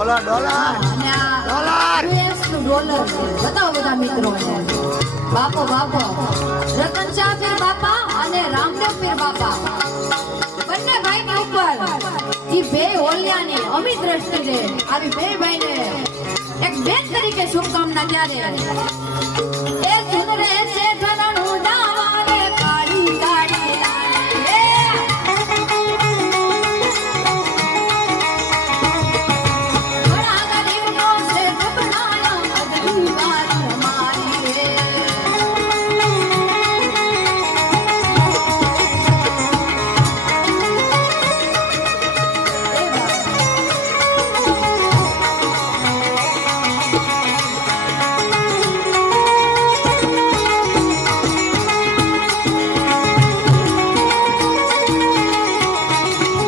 Dollar dollar અને આ dollar US નું ડોલર છે. બતાવો બધા મિત્રો. બાપો બાપો રતન શાહ પીર બાપા અને રામદેવ પીર બાપા બંને ભાઈની ઉપર ઈ બે ઓલિયાની અમિત દ્રષ્ટિ છે. આવી બે ભાઈને એક બેન તરીકે શુભકામના ત્યારે એ સુંદર